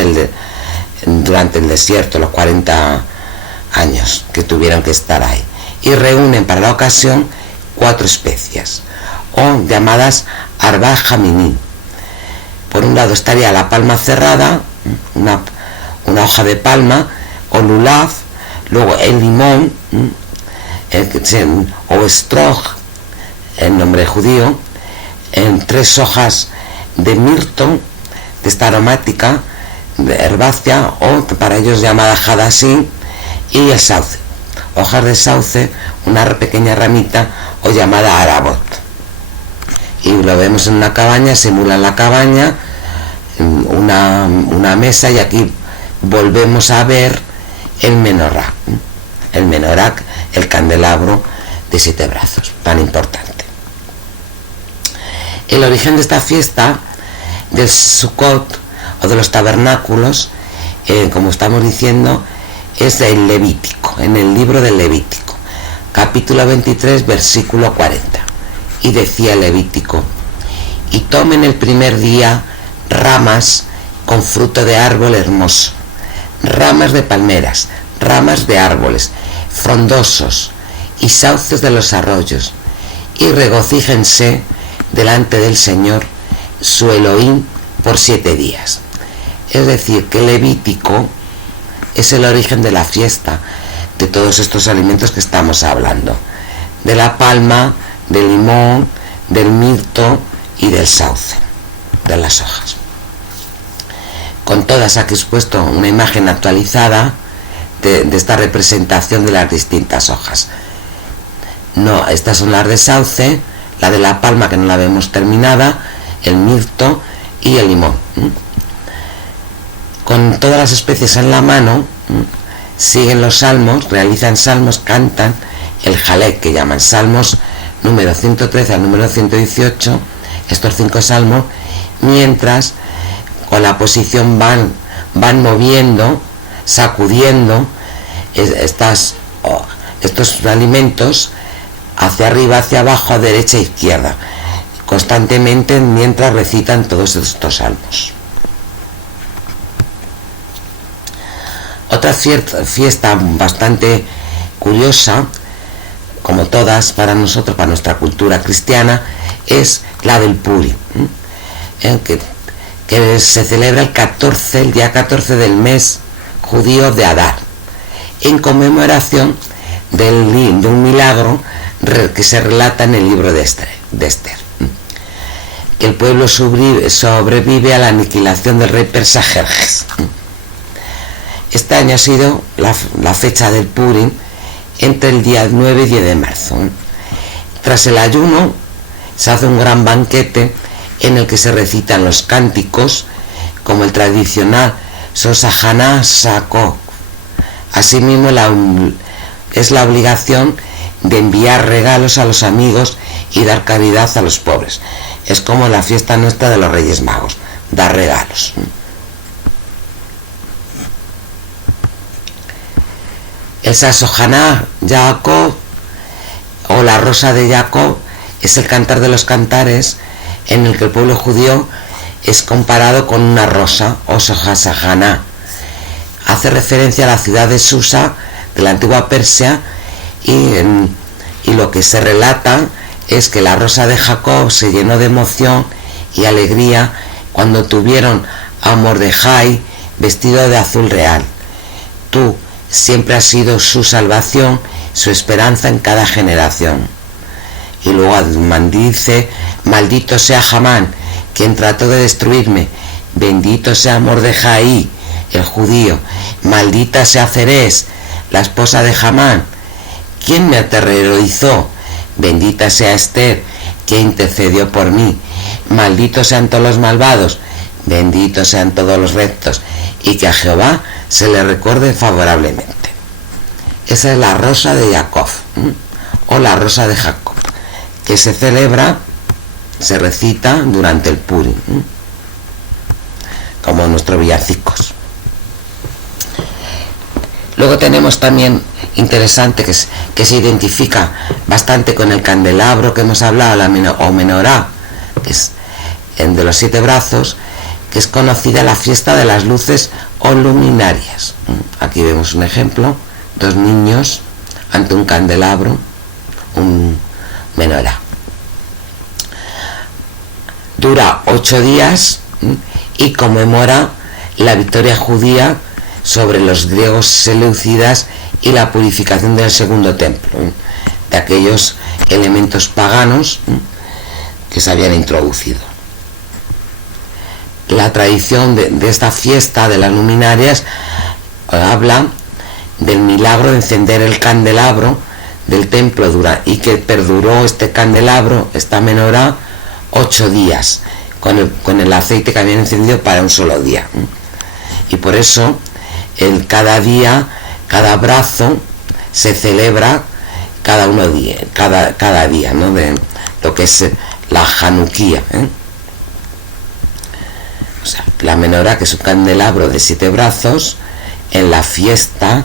durante el desierto, los 40 años que tuvieron que estar ahí, y reúnen para la ocasión 4 especias, o llamadas Arba Jaminim. Por un lado estaría la palma cerrada, una hoja de palma, o lulav, luego el limón, o estrog, el nombre judío, en 3 hojas de mirto, de esta aromática, de herbácea, o para ellos llamada hadasín, y el sauce, hojas de sauce, una pequeña ramita, o llamada arabot. Y lo vemos en una cabaña, simula la cabaña, una mesa, y aquí volvemos a ver el menorá, el candelabro de 7 brazos, tan importante. El origen de esta fiesta del Sukkot o de los tabernáculos, como estamos diciendo, es del Levítico, en el libro del Levítico, capítulo 23, versículo 40. Y decía el Levítico: y tomen el primer día ramas con fruto de árbol hermoso, ramas de palmeras, ramas de árboles frondosos y sauces de los arroyos, y regocíjense delante del Señor su Elohim por 7 días. Es decir, que Levítico es el origen de la fiesta de todos estos alimentos que estamos hablando, de la palma, del limón, del mirto y del sauce, de las hojas. Con todas, aquí he puesto una imagen actualizada de esta representación de las distintas hojas. No, estas son las de sauce, la de la palma que no la vemos terminada, el mirto y el limón. Con todas las especies en la mano, siguen los salmos, realizan salmos, cantan el jalek, que llaman salmos número 113 al número 118, estos 5 salmos, mientras con la posición van moviendo, sacudiendo estos alimentos hacia arriba, hacia abajo, a derecha e izquierda, constantemente mientras recitan todos estos salmos. Otra fiesta bastante curiosa, como todas para nosotros, para nuestra cultura cristiana, es la del Purim, que se celebra el día 14 del mes judío de Adar, en conmemoración de un milagro que se relata en el libro de Esther, que el pueblo sobrevive a la aniquilación del rey persa Jerjes. Este año ha sido la fecha del Purim entre el día 9 y 10 de marzo. Tras el ayuno se hace un gran banquete en el que se recitan los cánticos, como el tradicional Sosajana Sakok. Asimismo, es la obligación de enviar regalos a los amigos y dar caridad a los pobres. Es como la fiesta nuestra de los Reyes Magos, dar regalos. El Sasojana Jacob, o la rosa de Jacob, es el cantar de los cantares en el que el pueblo judío es comparado con una rosa, Osohasahana. Hace referencia a la ciudad de Susa, de la antigua Persia, y lo que se relata es que la rosa de Jacob se llenó de emoción y alegría cuando tuvieron a Mordejai vestido de azul real. Tú siempre has sido su salvación, su esperanza en cada generación. Y luego maldice: maldito sea Hamán, quien trató de destruirme. Bendito sea Mordejai, el judío. Maldita sea Ceres, la esposa de Hamán, quien me aterrorizó. Bendita sea Esther, que intercedió por mí. Malditos sean todos los malvados, benditos sean todos los rectos, y que a Jehová se le recuerde favorablemente. Esa es la rosa de Jacob, o la rosa de Jacob, que se celebra, se recita durante el Purim, como nuestros villancicos. Luego tenemos también interesante que se identifica bastante con el candelabro que hemos hablado, o menorá, que es de los 7 brazos, que es conocida la fiesta de las luces o luminarias. Aquí vemos un ejemplo: 2 niños ante un candelabro, un menorá. Dura 8 días y conmemora la victoria judía sobre los griegos seleucidas y la purificación del segundo templo, de aquellos elementos paganos que se habían introducido. La tradición de esta fiesta de las luminarias habla del milagro de encender el candelabro del templo y que perduró este candelabro, esta menorá, 8 días con el aceite que habían encendido para un solo día. Y por eso cada día, cada brazo se celebra cada día, ¿no? De lo que es la Januquía, o sea, la menorá, que es un candelabro de 7 brazos, en la fiesta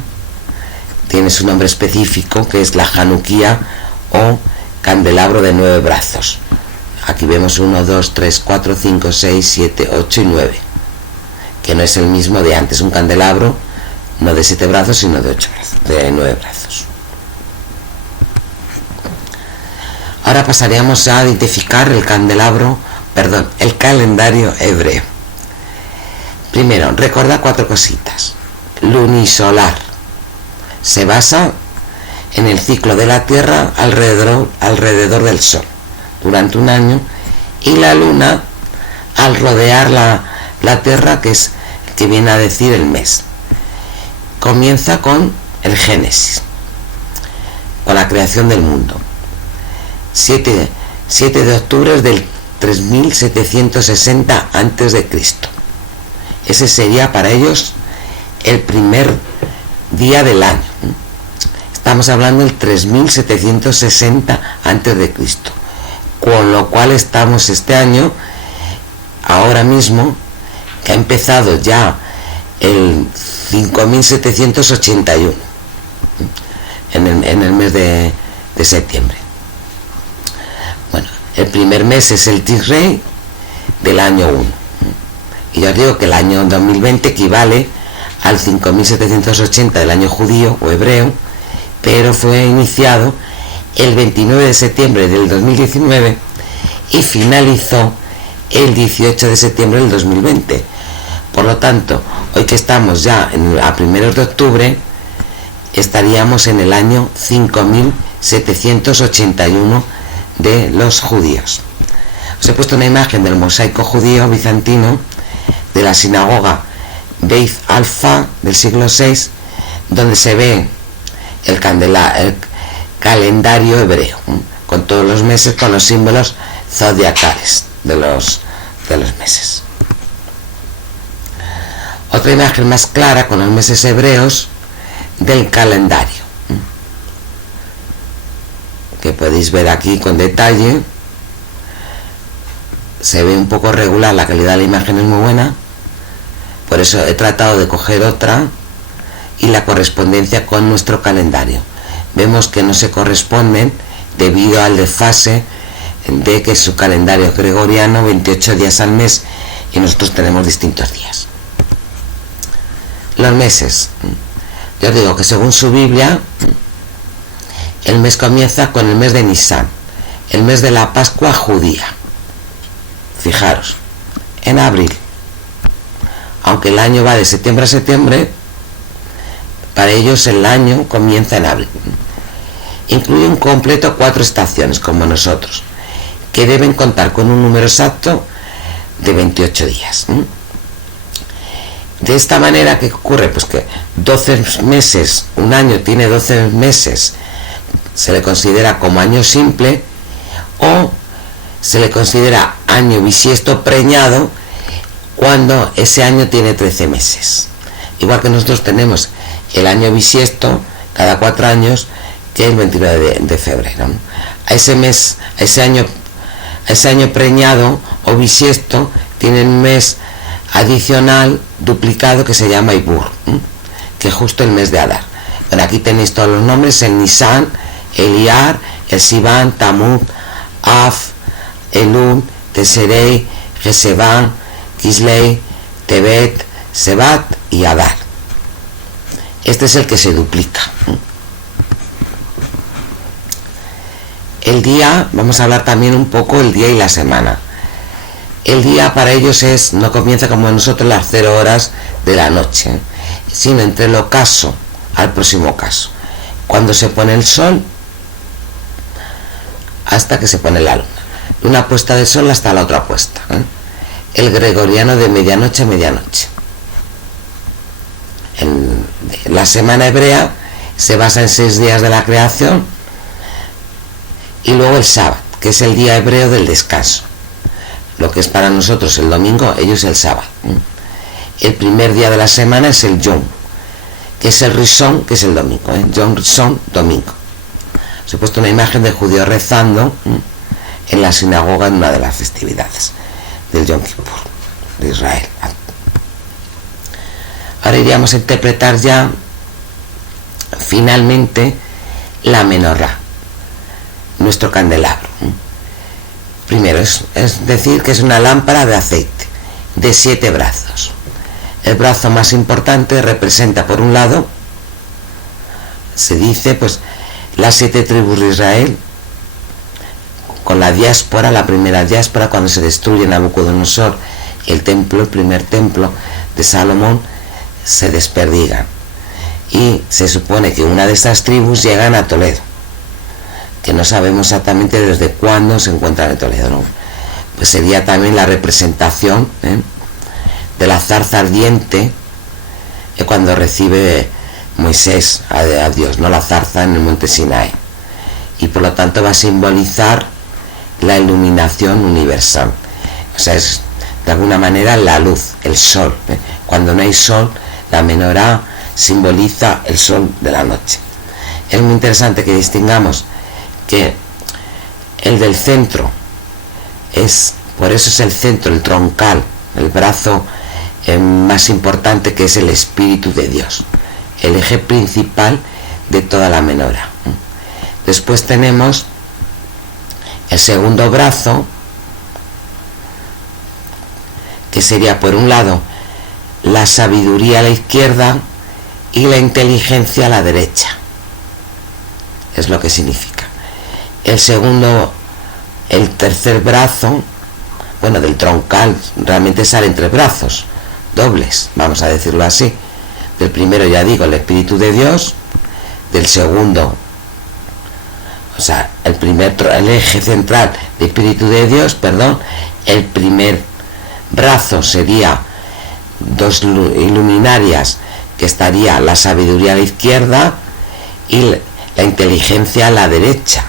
tiene su nombre específico, que es la Januquía o candelabro de 9 brazos. Aquí vemos 1, 2, 3, 4, 5, 6, 7, 8 y 9, que no es el mismo de antes, un candelabro no de 7 brazos, sino de 9 brazos. Ahora pasaríamos a identificar el calendario hebreo. Primero, recuerda 4 cositas. Lunisolar. Se basa en el ciclo de la Tierra alrededor del Sol durante un año, y la Luna al rodear la Tierra, que viene a decir el mes. Comienza con el Génesis, con la creación del mundo. 7 de octubre del 3760 a.C. Ese sería para ellos el primer día del año. Estamos hablando del 3760 a.C., con lo cual estamos este año, ahora mismo, que ha empezado ya el 5781 en el mes de septiembre. Bueno, el primer mes es el Tishrei del año 1, y ya os digo que el año 2020 equivale al 5780 del año judío o hebreo, pero fue iniciado el 29 de septiembre del 2019 y finalizó el 18 de septiembre del 2020. Por lo tanto, hoy que estamos ya a primeros de octubre, estaríamos en el año 5781 de los judíos. Os he puesto una imagen del mosaico judío bizantino de la sinagoga Beit Alfa del siglo VI, donde se ve el calendario hebreo, con todos los meses, con los símbolos zodiacales de los meses. Otra imagen más clara con los meses hebreos del calendario, que podéis ver aquí con detalle. Se ve un poco regular, la calidad de la imagen es muy buena, por eso he tratado de coger otra y la correspondencia con nuestro calendario. Vemos que no se corresponden debido al desfase de que su calendario gregoriano, 28 días al mes, y nosotros tenemos distintos días. Los meses, yo digo que según su Biblia, el mes comienza con el mes de Nisan, el mes de la Pascua judía. Fijaros, en abril, aunque el año va de septiembre a septiembre, para ellos el año comienza en abril. Incluye un completo 4 estaciones, como nosotros, que deben contar con un número exacto de 28 días. De esta manera, ¿qué ocurre? Pues que 12 meses, un año tiene 12 meses, se le considera como año simple, o se le considera año bisiesto preñado cuando ese año tiene 13 meses. Igual que nosotros tenemos el año bisiesto cada 4 años, que es el 29 de febrero, ¿no? A ese mes, a ese año preñado o bisiesto, tiene un mes adicional duplicado que se llama Ibur, que es justo el mes de Adar. Bueno, aquí tenéis todos los nombres: el Nisan, el Iyar, el Sivan, Tamuz, Av, Elul, Teserei, Geseván, Kislei, Tebet, Sebat y Adar. Este es el que se duplica. El día, vamos a hablar también un poco el día y la semana. El día para ellos no comienza como nosotros las 0 horas de la noche, sino entre el ocaso al próximo ocaso, cuando se pone el sol hasta que se pone la luna, una puesta de sol hasta la otra puesta, el gregoriano de medianoche a medianoche. La semana hebrea se basa en 6 días de la creación, y luego el sábado, que es el día hebreo del descanso. Lo que es para nosotros el domingo, ellos el sábado. El primer día de la semana es el Yom, que es el Rishon, que es el domingo. Yom Rishon, domingo. Se ha puesto una imagen de judío rezando en la sinagoga en una de las festividades del Yom Kippur de Israel. Ahora iríamos a interpretar ya finalmente la menorá, nuestro candelabro. Primero, es decir que es una lámpara de aceite de 7 brazos. El brazo más importante representa, por un lado, se dice, pues, las 7 tribus de Israel, con la diáspora, la primera diáspora, cuando se destruye Nabucodonosor el templo, el primer templo de Salomón, se desperdigan. Y se supone que una de estas tribus llegan a Toledo, que no sabemos exactamente desde cuándo se encuentran en Toledo, ¿no? Pues sería también la representación de la zarza ardiente cuando recibe Moisés a Dios, no la zarza en el monte Sinaí, y por lo tanto va a simbolizar la iluminación universal. O sea, es de alguna manera la luz, el sol. Cuando no hay sol, la menorá simboliza el sol de la noche. Es muy interesante que distingamos que el del centro por eso es el centro, el troncal, el brazo más importante, que es el Espíritu de Dios, el eje principal de toda la menorá. Después tenemos el segundo brazo, que sería, por un lado, la sabiduría a la izquierda y la inteligencia a la derecha. Es lo que significa. El tercer brazo, bueno, del troncal, realmente salen 3 brazos dobles, vamos a decirlo así. Del primero, ya digo, el Espíritu de Dios. Del segundo, o sea, el eje central del Espíritu de Dios, el primer brazo sería 2 iluminarias, que estaría la sabiduría a la izquierda y la inteligencia a la derecha.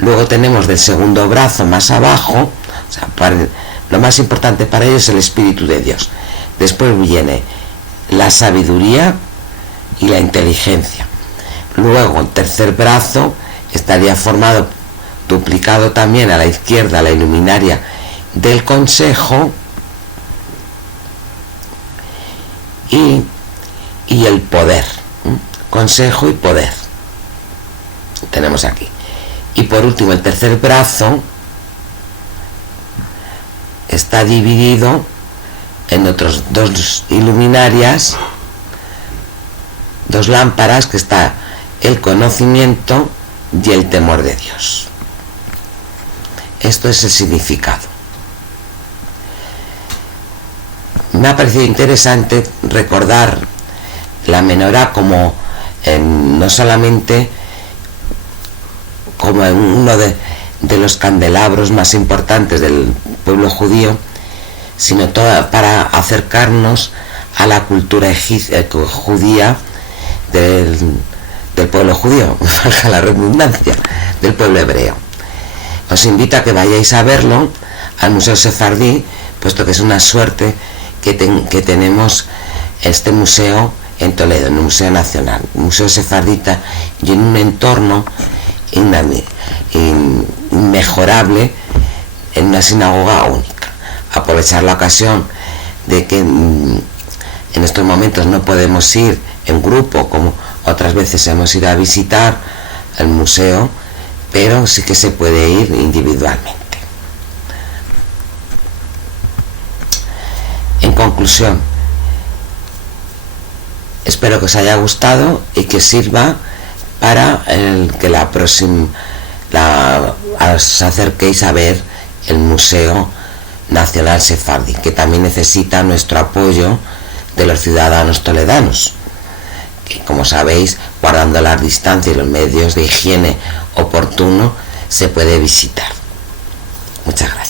Luego tenemos del segundo brazo más abajo, o sea, lo más importante para ellos es el Espíritu de Dios. Después viene la sabiduría y la inteligencia. Luego el tercer brazo estaría formado, duplicado también a la izquierda, la iluminaria del consejo y el poder. Consejo y poder tenemos aquí. Y por último, el tercer brazo está dividido en otros dos luminarias, dos lámparas, que está el conocimiento y el temor de Dios. Esto es el significado. Me ha parecido interesante recordar la menorá como no solamente como uno de los candelabros más importantes del pueblo judío, sino para acercarnos a la cultura judía del pueblo judío, valga la redundancia, del pueblo hebreo. Os invito a que vayáis a verlo al Museo Sefardí, puesto que es una suerte que tenemos este museo en Toledo, en el Museo Nacional, un museo sefardita, y en un entorno inmejorable, en una sinagoga única. Aprovechar la ocasión de que en estos momentos no podemos ir en grupo como otras veces hemos ido a visitar el museo, pero sí que se puede ir individualmente. En conclusión, espero que os haya gustado y que sirva para que os acerquéis a ver el Museo Nacional Sefardí, que también necesita nuestro apoyo de los ciudadanos toledanos, que, como sabéis, guardando las distancias y los medios de higiene oportuno, se puede visitar. Muchas gracias.